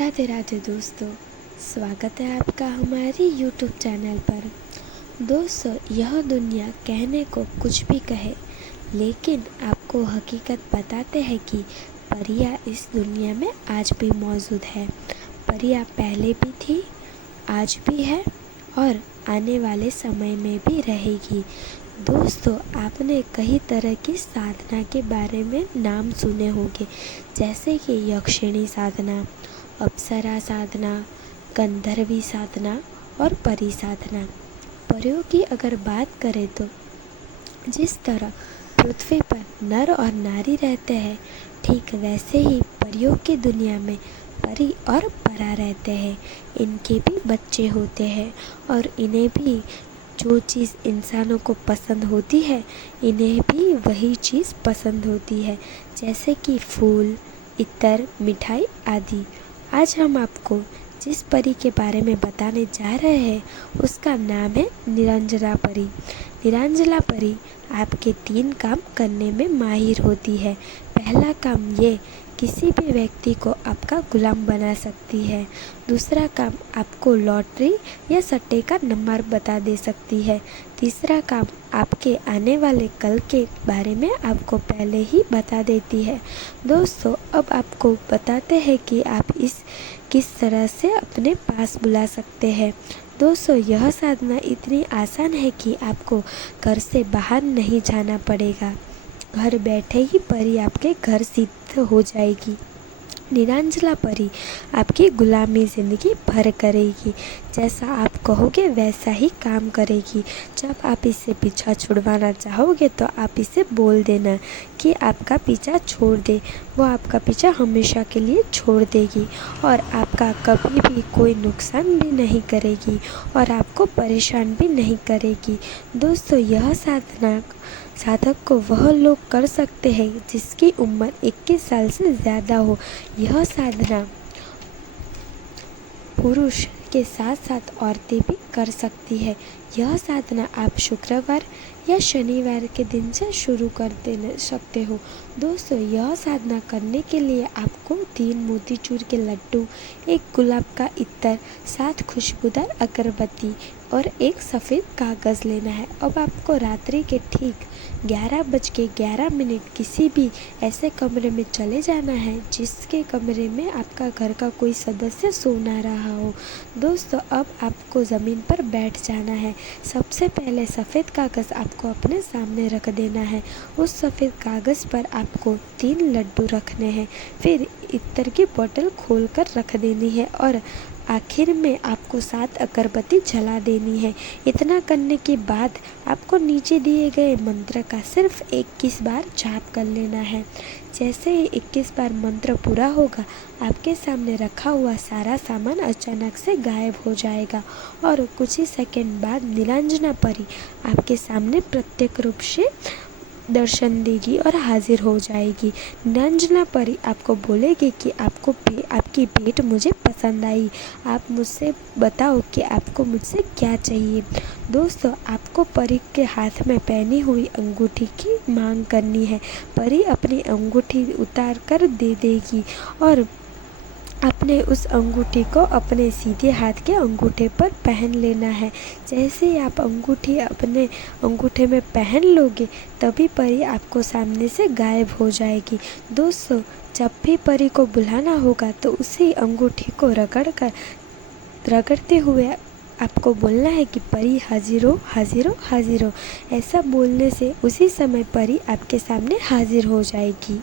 राधे राधे दोस्तों, स्वागत है आपका हमारी YouTube चैनल पर। दोस्तों, यह दुनिया कहने को कुछ भी कहे, लेकिन आपको हकीकत बताते हैं कि परियां इस दुनिया में आज भी मौजूद है। परियां पहले भी थी, आज भी है और आने वाले समय में भी रहेगी। दोस्तों, आपने कई तरह की साधना के बारे में नाम सुने होंगे, जैसे कि यक्षिणी साधना, अप्सरा साधना, गंधर्वी साधना और परी साधना। परियों की अगर बात करें तो जिस तरह पृथ्वी पर नर और नारी रहते हैं, ठीक वैसे ही परियों की दुनिया में परी और परा रहते हैं। इनके भी बच्चे होते हैं और इन्हें भी जो चीज़ इंसानों को पसंद होती है, इन्हें भी वही चीज़ पसंद होती है, जैसे कि फूल, इत्र, मिठाई आदि। आज हम आपको जिस परी के बारे में बताने जा रहे हैं, उसका नाम है निरंजना परी। निरंजना परी आपके 3 काम करने में माहिर होती है। पहला काम ये किसी भी व्यक्ति को आपका गुलाम बना सकती है। दूसरा काम आपको लॉटरी या सट्टे का नंबर बता दे सकती है। तीसरा काम आपके आने वाले कल के बारे में आपको पहले ही बता देती है। दोस्तों, अब आपको बताते हैं कि आप इस किस तरह से अपने पास बुला सकते हैं। दोस्तों, यह साधना इतनी आसान है कि आपको घर से बाहर नहीं जाना पड़ेगा। घर बैठे ही परी आपके घर सिद्ध हो जाएगी। निरंजना परी आपकी गुलामी ज़िंदगी भर करेगी। जैसा आप कहोगे वैसा ही काम करेगी। जब आप इससे पीछा छुड़वाना चाहोगे तो आप इसे बोल देना कि आपका पीछा छोड़ दे। वो आपका पीछा हमेशा के लिए छोड़ देगी और आपका कभी भी कोई नुकसान भी नहीं करेगी और आपको परेशान भी नहीं करेगी। दोस्तों, यह साधक को वह लोग कर सकते हैं जिसकी उम्र 21 साल से ज़्यादा हो। यह साधना पुरुष के साथ साथ औरतें भी कर सकती है। यह साधना आप शुक्रवार या शनिवार के दिन से शुरू कर सकते हो। दोस्तों, यह साधना करने के लिए आपको 3 मोतीचूर के लड्डू, 1 गुलाब का इत्र, 7 खुशबूदार अगरबत्ती और 1 सफ़ेद कागज़ लेना है। अब आपको रात्रि के ठीक 11:11 किसी भी ऐसे कमरे में चले जाना है जिसके कमरे में आपका घर का कोई सदस्य सो ना रहा हो। दोस्तों, अब आपको ज़मीन पर बैठ जाना है। सबसे पहले सफ़ेद कागज़ आपको अपने सामने रख देना है। उस सफ़ेद कागज़ पर आपको 3 लड्डू रखने हैं। फिर इत्र की बोतल खोलकर रख देनी है और आखिर में आपको 7 अगरबत्ती जला देनी है। इतना करने के बाद आपको नीचे दिए गए मंत्र का सिर्फ 21 बार जाप कर लेना है। जैसे ही 21 बार मंत्र पूरा होगा, आपके सामने रखा हुआ सारा सामान अचानक से गायब हो जाएगा और कुछ ही सेकंड बाद निरंजना परी आपके सामने प्रत्यक्ष रूप से दर्शन देगी और हाजिर हो जाएगी। निरंजना परी आपको बोलेगी कि आपकी भेंट मुझे पसंद आई। आप मुझसे बताओ कि आपको मुझसे क्या चाहिए। दोस्तों, आपको परी के हाथ में पहनी हुई अंगूठी की मांग करनी है। परी अपनी अंगूठी उतार कर दे देगी और अपने उस अंगूठी को अपने सीधे हाथ के अंगूठे पर पहन लेना है। जैसे ही आप अंगूठी अपने अंगूठे में पहन लोगे, तभी परी आपको सामने से गायब हो जाएगी। दोस्तों, जब भी परी को बुलाना होगा तो उसी अंगूठी को रगड़ते हुए आपको बोलना है कि परी हाजिर हो, हाजिर हो, हाजिर हो। ऐसा बोलने से उसी समय परी आपके सामने हाजिर हो जाएगी।